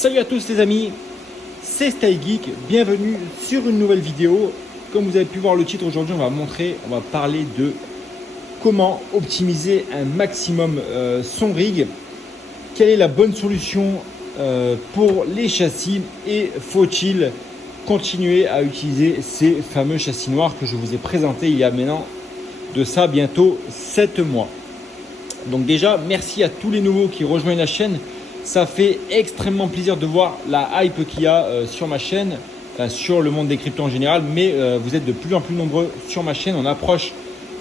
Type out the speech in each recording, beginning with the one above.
Salut à tous les amis, c'est StyleGeek, bienvenue sur une nouvelle vidéo. Comme vous avez pu voir le titre, aujourd'hui on va parler de comment optimiser un maximum son rig. Quelle est la bonne solution pour les châssis et faut-il continuer à utiliser ces fameux châssis noirs que je vous ai présentés il y a maintenant de ça bientôt 7 mois. Donc déjà, merci à tous les nouveaux qui rejoignent la chaîne. Ça fait extrêmement plaisir de voir la hype qu'il y a sur ma chaîne, enfin, sur le monde des cryptos en général, mais vous êtes de plus en plus nombreux sur ma chaîne. On approche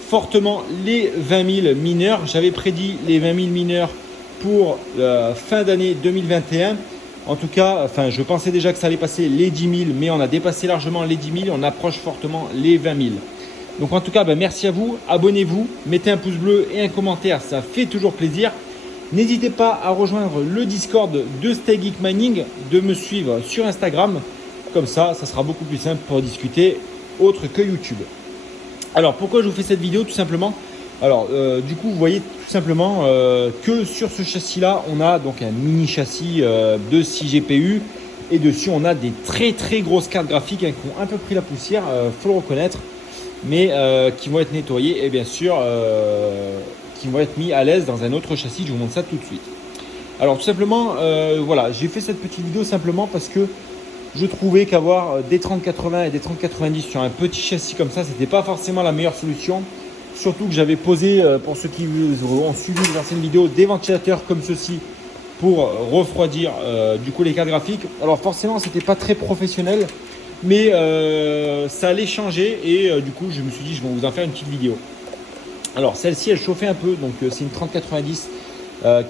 fortement les 20 000 mineurs. J'avais prédit les 20 000 mineurs pour fin d'année 2021. En tout cas, enfin, je pensais déjà que ça allait passer les 10 000, mais on a dépassé largement les 10 000. On approche fortement les 20 000. Donc en tout cas, merci à vous. Abonnez-vous, mettez un pouce bleu et un commentaire, ça fait toujours plaisir. N'hésitez pas à rejoindre le Discord de StyleGeek Mining, de me suivre sur Instagram. Comme ça sera beaucoup plus simple pour discuter autre que YouTube. Alors, pourquoi je vous fais cette vidéo? Tout simplement, alors du coup, vous voyez tout simplement que sur ce châssis-là, on a donc un mini châssis de 6 GPU. Et dessus, on a des très grosses cartes graphiques qui ont un peu pris la poussière, faut le reconnaître, mais qui vont être nettoyées et bien sûr qui vont être mis à l'aise dans un autre châssis. Je vous montre ça tout de suite. Alors tout simplement, voilà, j'ai fait cette petite vidéo simplement parce que je trouvais qu'avoir des 3080 et des 3090 sur un petit châssis comme ça, c'était pas forcément la meilleure solution. Surtout que j'avais posé, pour ceux qui ont suivi les anciennes vidéos, des ventilateurs comme ceci pour refroidir du coup les cartes graphiques. Alors forcément, c'était pas très professionnel, mais ça allait changer et du coup, je me suis dit, je vais vous en faire une petite vidéo. Alors celle-ci, elle chauffait un peu, donc c'est une 3090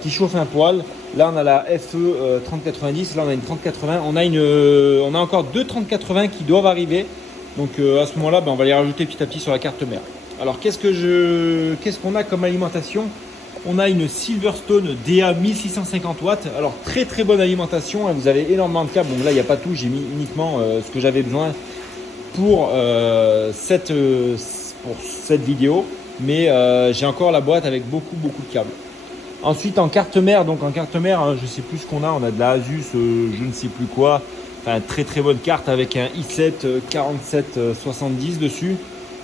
qui chauffe un poil. Là, on a la FE 3090, là on a une 3080. On a encore deux 3080 qui doivent arriver. Donc à ce moment-là, on va les rajouter petit à petit sur la carte mère. Alors qu'est-ce qu'on a comme alimentation? On a une Silverstone DA 1650 watts. Alors très bonne alimentation, vous avez énormément de câbles. Donc là, il n'y a pas tout, j'ai mis uniquement ce que j'avais besoin pour cette vidéo. Mais j'ai encore la boîte avec beaucoup de câbles. Ensuite en carte mère, donc en carte mère, je sais plus ce qu'on a. On a de la Asus, je ne sais plus quoi. Enfin très bonne carte avec un i7 4770 dessus.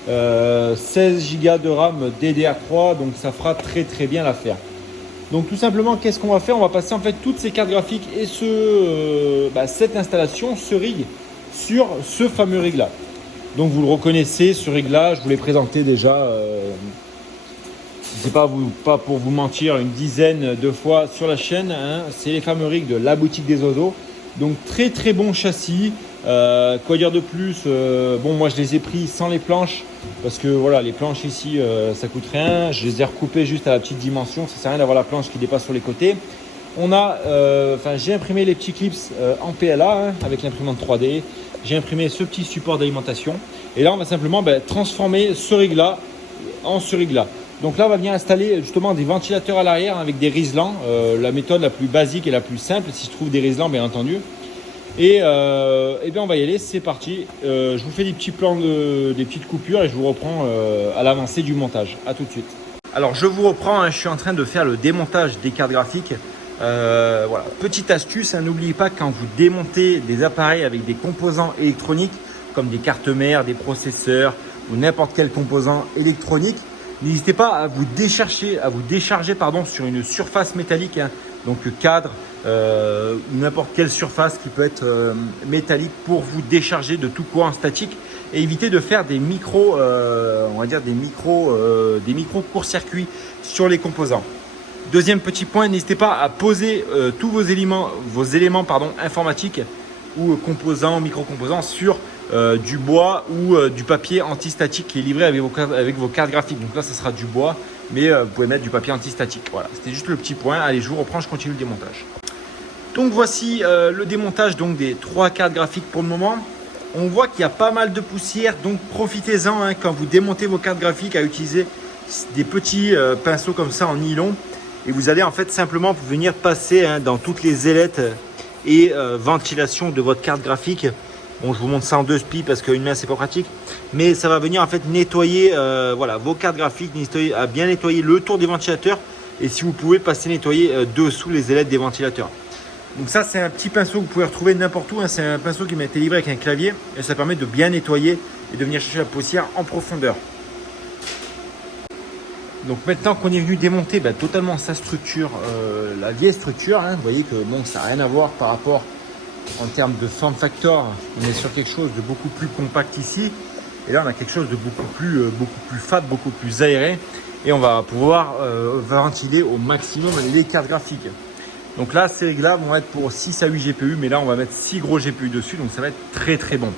16 Go de RAM DDR3, donc ça fera très bien l'affaire. Donc tout simplement, qu'est-ce qu'on va faire? On va passer en fait toutes ces cartes graphiques et cette installation, ce rig, sur ce fameux rig là. Donc vous le reconnaissez, ce rig là, je vous l'ai présenté déjà, c'est pas pour vous mentir, une dizaine de fois sur la chaîne, hein. C'est les fameux rigs de la boutique des oiseaux. Donc très bon châssis. Quoi dire de plus? Bon, moi je les ai pris sans les planches parce que voilà, les planches ici ça coûte rien. Je les ai recoupées juste à la petite dimension, ça sert à rien d'avoir la planche qui dépasse sur les côtés. On a, j'ai imprimé les petits clips en PLA hein, avec l'imprimante 3D. J'ai imprimé ce petit support d'alimentation et là on va simplement transformer ce rig là en ce rig là. Donc là on va venir installer justement des ventilateurs à l'arrière avec des riselants, la méthode la plus basique et la plus simple si je trouve des riselants bien entendu. Et bien on va y aller, c'est parti. Je vous fais des petits plans, des petites coupures et je vous reprends à l'avancée du montage. A tout de suite. Alors je vous reprends, hein, je suis en train de faire le démontage des cartes graphiques. Voilà, petite astuce, hein, n'oubliez pas quand vous démontez des appareils avec des composants électroniques comme des cartes mères, des processeurs ou n'importe quel composant électronique, n'hésitez pas à vous décharger, sur une surface métallique, hein, donc cadre, n'importe quelle surface qui peut être métallique pour vous décharger de tout courant statique et éviter de faire des micro court-circuits sur les composants. Deuxième petit point, n'hésitez pas à poser tous vos éléments informatiques ou composants, micro-composants sur du bois ou du papier antistatique qui est livré avec vos cartes graphiques. Donc là, ça sera du bois, mais vous pouvez mettre du papier antistatique. Voilà, c'était juste le petit point. Allez, je vous reprends, je continue le démontage. Donc voici le démontage donc, des 3 cartes graphiques pour le moment. On voit qu'il y a pas mal de poussière, donc profitez-en hein, quand vous démontez vos cartes graphiques à utiliser des petits pinceaux comme ça en nylon. Et vous allez en fait simplement venir passer hein, dans toutes les ailettes et ventilation de votre carte graphique. Bon, je vous montre ça en 2 spies parce qu'une main c'est pas pratique, mais ça va venir en fait nettoyer voilà, vos cartes graphiques, à bien nettoyer le tour des ventilateurs et si vous pouvez passer nettoyer dessous les ailettes des ventilateurs. Donc ça, c'est un petit pinceau que vous pouvez retrouver n'importe où, hein. C'est un pinceau qui m'a été livré avec un clavier et ça permet de bien nettoyer et de venir chercher la poussière en profondeur. Donc maintenant qu'on est venu démonter totalement sa structure, la vieille structure, hein, vous voyez que bon, ça n'a rien à voir par rapport en termes de form factor. On est sur quelque chose de beaucoup plus compact ici. Et là, on a quelque chose de beaucoup plus fat, beaucoup plus aéré. Et on va pouvoir ventiler au maximum les cartes graphiques. Donc là, ces réglages vont être pour 6 à 8 GPU. Mais là, on va mettre 6 gros GPU dessus. Donc ça va être très très bon.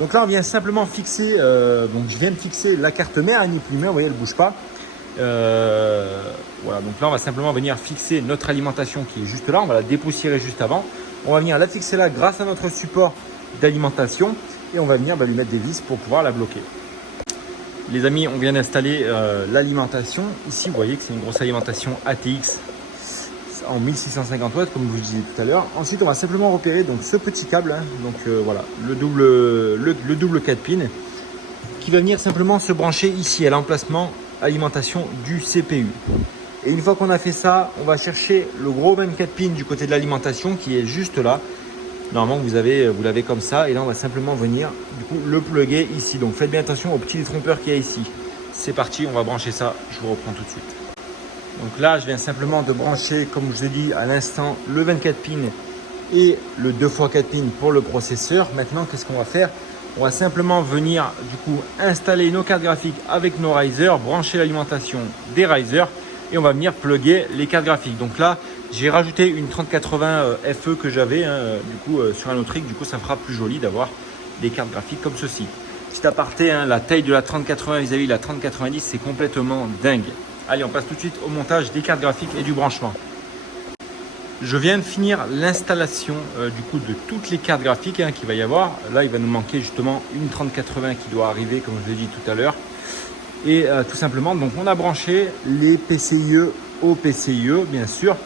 Donc là, on vient simplement fixer. Donc je viens de fixer la carte mère, ni plus ni moins. Vous voyez, elle ne bouge pas. Voilà, donc là, on va simplement venir fixer notre alimentation qui est juste là. On va la dépoussiérer juste avant. On va venir la fixer là grâce à notre support d'alimentation. Et on va venir lui mettre des vis pour pouvoir la bloquer. Les amis, on vient d'installer l'alimentation. Ici, vous voyez que c'est une grosse alimentation ATX en 1650 watts, comme je vous disais tout à l'heure. Ensuite, on va simplement repérer donc, ce petit câble. Hein, donc voilà, le double 4 pins qui va venir simplement se brancher ici à l'emplacement alimentation du CPU. Et une fois qu'on a fait ça, on va chercher le gros 24 pins du côté de l'alimentation qui est juste là. Normalement, vous l'avez comme ça. Et là, on va simplement venir du coup le plugger ici. Donc, faites bien attention au petit détrompeur qu'il y a ici. C'est parti, on va brancher ça. Je vous reprends tout de suite. Donc là, je viens simplement de brancher, comme je vous ai dit à l'instant, le 24 pins et le 2x4 pins pour le processeur. Maintenant, qu'est-ce qu'on va faire? On va simplement venir du coup installer nos cartes graphiques avec nos risers, brancher l'alimentation des risers et on va venir plugger les cartes graphiques. Donc là, j'ai rajouté une 3080 FE que j'avais sur un autre rig. Du coup, ça fera plus joli d'avoir des cartes graphiques comme ceci. Petit aparté, hein, la taille de la 3080 vis-à-vis de la 3090, c'est complètement dingue. Allez, on passe tout de suite au montage des cartes graphiques et du branchement. Je viens de finir l'installation de toutes les cartes graphiques qu'il va y avoir. Là, il va nous manquer justement une 3080 qui doit arriver, comme je l'ai dit tout à l'heure. Et tout simplement, donc on a branché les PCIe au PCIe, bien sûr.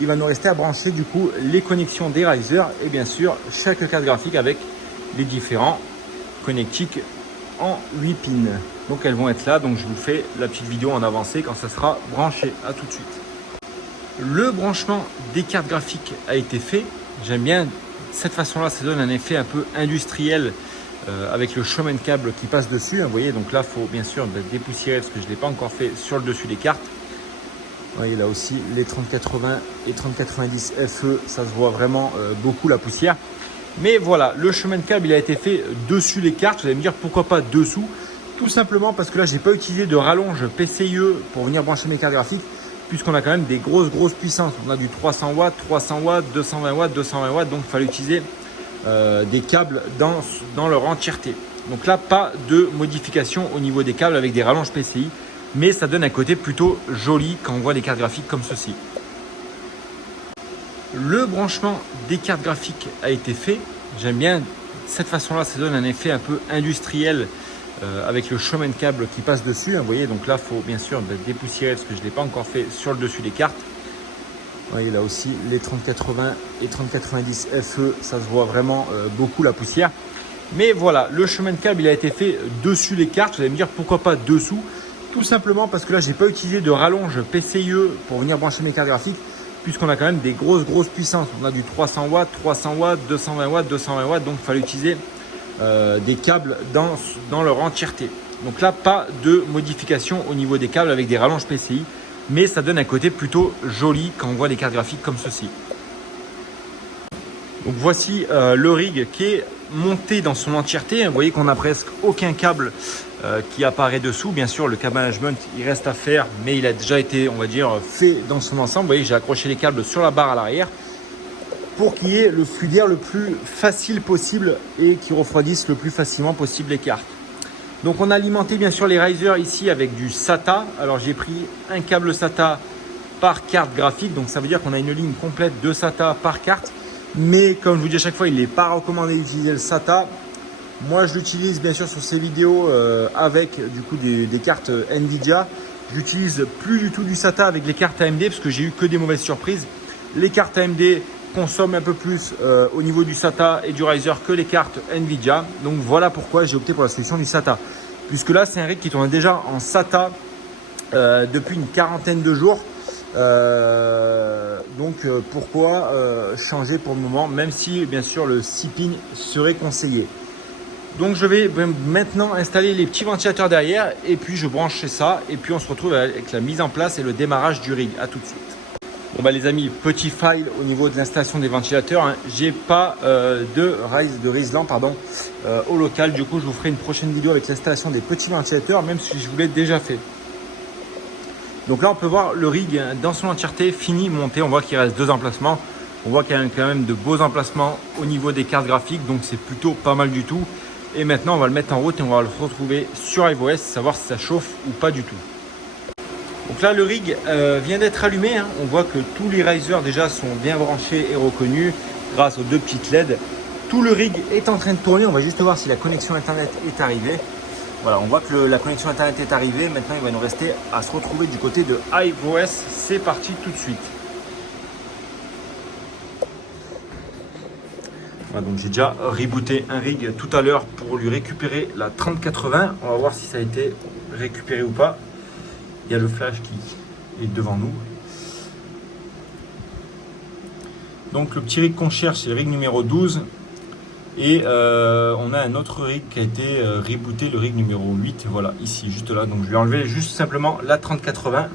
Il va nous rester à brancher du coup les connexions des risers et bien sûr chaque carte graphique avec les différents connectiques en 8 pins. Donc elles vont être là, donc je vous fais la petite vidéo en avancée quand ça sera branché. À tout de suite. Le branchement des cartes graphiques a été fait. J'aime bien cette façon-là, ça donne un effet un peu industriel avec le chemin de câble qui passe dessus. Vous voyez, donc là, il faut bien sûr dépoussiérer parce que je ne l'ai pas encore fait sur le dessus des cartes. Vous voyez là aussi les 3080 et 3090 FE, ça se voit vraiment beaucoup la poussière. Mais voilà, le chemin de câble il a été fait dessus les cartes. Vous allez me dire pourquoi pas dessous? Tout simplement parce que là, je n'ai pas utilisé de rallonge PCIe pour venir brancher mes cartes graphiques. Puisqu'on a quand même des grosses puissances. On a du 300 watts, 300 watts, 220 watts, 220 watts. Donc, il fallait utiliser des câbles dans leur entièreté. Donc là, pas de modification au niveau des câbles avec des rallonges PCI. Mais ça donne un côté plutôt joli quand on voit des cartes graphiques comme ceci. Le branchement des cartes graphiques a été fait. J'aime bien cette façon-là. Ça donne un effet un peu industriel. Avec le chemin de câble qui passe dessus. Vous voyez, donc là, il faut bien sûr dépoussiérer parce que je ne l'ai pas encore fait sur le dessus des cartes. Vous voyez là aussi les 3080 et 3090 FE, ça se voit vraiment beaucoup la poussière. Mais voilà, le chemin de câble il a été fait dessus les cartes. Vous allez me dire pourquoi pas dessous? Tout simplement parce que là, je n'ai pas utilisé de rallonge PCIe pour venir brancher mes cartes graphiques. Puisqu'on a quand même des grosses puissances. On a du 300 watts, 300 watts, 220 watts, 220 watts. Donc, il fallait utiliser des câbles dans leur entièreté. Donc là, pas de modification au niveau des câbles avec des rallonges PCI, mais ça donne un côté plutôt joli quand on voit des cartes graphiques comme ceci. Donc voici le rig qui est monté dans son entièreté. Vous voyez qu'on n'a presque aucun câble qui apparaît dessous. Bien sûr, le câble management, il reste à faire, mais il a déjà été, on va dire, fait dans son ensemble. Vous voyez, j'ai accroché les câbles sur la barre à l'arrière pour qu'il y ait le flux d'air le plus facile possible et qui refroidisse le plus facilement possible les cartes. Donc on a alimenté bien sûr les risers ici avec du SATA. Alors j'ai pris un câble SATA par carte graphique, donc ça veut dire qu'on a une ligne complète de SATA par carte. Mais comme je vous dis à chaque fois, il n'est pas recommandé d'utiliser le SATA. Moi je l'utilise bien sûr sur ces vidéos avec du coup des cartes Nvidia. J'utilise plus du tout du SATA avec les cartes AMD parce que j'ai eu que des mauvaises surprises. Les cartes AMD consomme un peu plus au niveau du SATA et du riser que les cartes Nvidia. Donc voilà pourquoi j'ai opté pour la solution du SATA. Puisque là, c'est un rig qui tourne déjà en SATA depuis une quarantaine de jours. Pourquoi changer pour le moment, même si bien sûr le 6 pins serait conseillé. Donc je vais maintenant installer les petits ventilateurs derrière et puis je branche ça et puis on se retrouve avec la mise en place et le démarrage du rig. À tout de suite. Bon bah les amis, petit file au niveau de l'installation des ventilateurs, hein. J'ai pas de Riesland au local. Du coup je vous ferai une prochaine vidéo avec l'installation des petits ventilateurs, même si je vous l'ai déjà fait. Donc là on peut voir le rig dans son entièreté fini, monté. On voit qu'il reste 2 emplacements. On voit qu'il y a quand même de beaux emplacements au niveau des cartes graphiques, donc c'est plutôt pas mal du tout. Et maintenant on va le mettre en route et on va le retrouver sur iOS, savoir si ça chauffe ou pas du tout. Donc là le rig vient d'être allumé, hein. On voit que tous les risers déjà sont bien branchés et reconnus grâce aux 2 petites LED. Tout le rig est en train de tourner, on va juste voir si la connexion internet est arrivée. Voilà, on voit que la connexion internet est arrivée. Maintenant il va nous rester à se retrouver du côté de iOS. C'est parti tout de suite. Voilà, donc j'ai déjà rebooté un rig tout à l'heure pour lui récupérer la 3080. On va voir si ça a été récupéré ou pas. Il y a le flash qui est devant nous. Donc le petit rig qu'on cherche, c'est le rig numéro 12. Et on a un autre rig qui a été rebooté, le rig numéro 8. Voilà, ici, juste là. Donc je vais enlever juste simplement la 3080.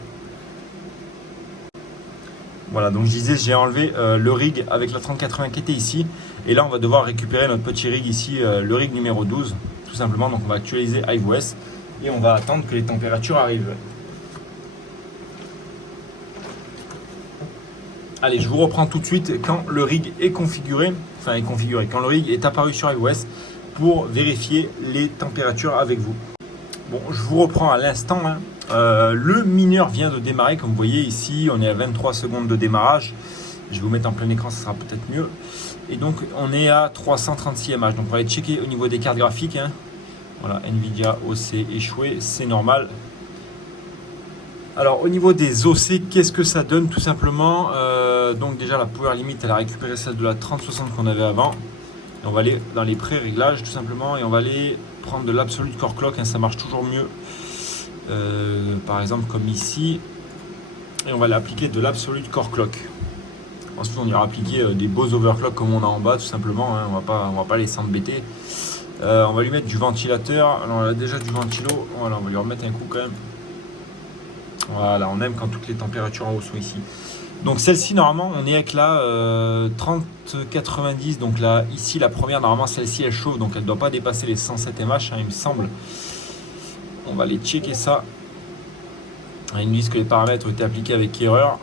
Voilà, donc je disais, j'ai enlevé le rig avec la 3080 qui était ici. Et là, on va devoir récupérer notre petit rig ici, le rig numéro 12, tout simplement. Donc on va actualiser iOS et on va attendre que les températures arrivent. Allez, je vous reprends tout de suite quand le rig est configuré, quand le rig est apparu sur iOS pour vérifier les températures avec vous. Bon, je vous reprends à l'instant, hein. Le mineur vient de démarrer, comme vous voyez ici, on est à 23 secondes de démarrage. Je vais vous mettre en plein écran, ça sera peut-être mieux. Et donc, on est à 336 mAh. Donc, on va aller checker au niveau des cartes graphiques, hein. Voilà, Nvidia OC échoué, c'est normal. Alors au niveau des OC, qu'est-ce que ça donne tout simplement donc déjà la power limit, elle a récupéré celle de la 3060 qu'on avait avant. Et on va aller dans les pré-réglages tout simplement et on va aller prendre de l'absolute core clock, hein, ça marche toujours mieux. Par exemple comme ici. Et on va l'appliquer de l'absolute core clock. Ensuite on ira appliquer des beaux overclock comme on a en bas tout simplement, hein, on va pas les s'embêter. On va lui mettre du ventilateur. Alors on a déjà du ventilo, voilà, on va lui remettre un coup quand même. Voilà, on aime quand toutes les températures en haut sont ici. Donc celle-ci, normalement, on est avec la 3090. Donc là, ici, la première, normalement, celle-ci, elle chauffe. Donc elle ne doit pas dépasser les 107 mAh, hein, il me semble. On va aller checker ça. Ils nous disent que les paramètres ont été appliqués avec erreur.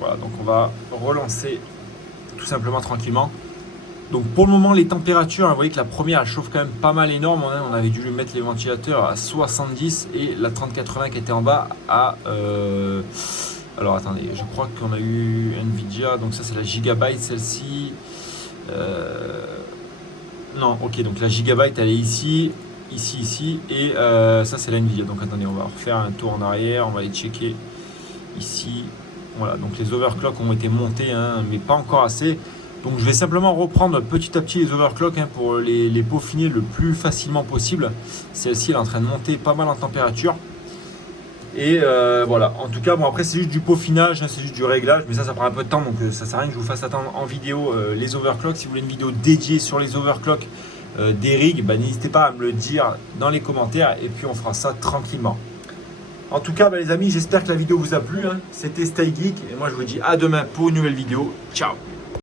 Voilà, donc on va relancer tout simplement tranquillement. Donc pour le moment, les températures, vous voyez que la première, elle chauffe quand même pas mal énorme. On avait dû lui mettre les ventilateurs à 70 et la 3080 qui était en bas à... alors attendez, je crois qu'on a eu Nvidia, donc ça c'est la Gigabyte, celle-ci. Non, ok, donc la Gigabyte, elle est ici, ici, et ça c'est la Nvidia. Donc attendez, on va refaire un tour en arrière, on va aller checker ici. Voilà, donc les overclocks ont été montés, hein, mais pas encore assez. Donc je vais simplement reprendre petit à petit les overclocks, hein, pour les peaufiner le plus facilement possible. Celle-ci elle est en train de monter pas mal en température. Et voilà, en tout cas, bon après c'est juste du peaufinage, hein, c'est juste du réglage, mais ça prend un peu de temps, donc ça sert à rien que je vous fasse attendre en vidéo les overclocks. Si vous voulez une vidéo dédiée sur les overclocks des rigs, bah, n'hésitez pas à me le dire dans les commentaires et puis on fera ça tranquillement. En tout cas, bah, les amis, j'espère que la vidéo vous a plu, hein. C'était Stay Geek et moi je vous dis à demain pour une nouvelle vidéo. Ciao!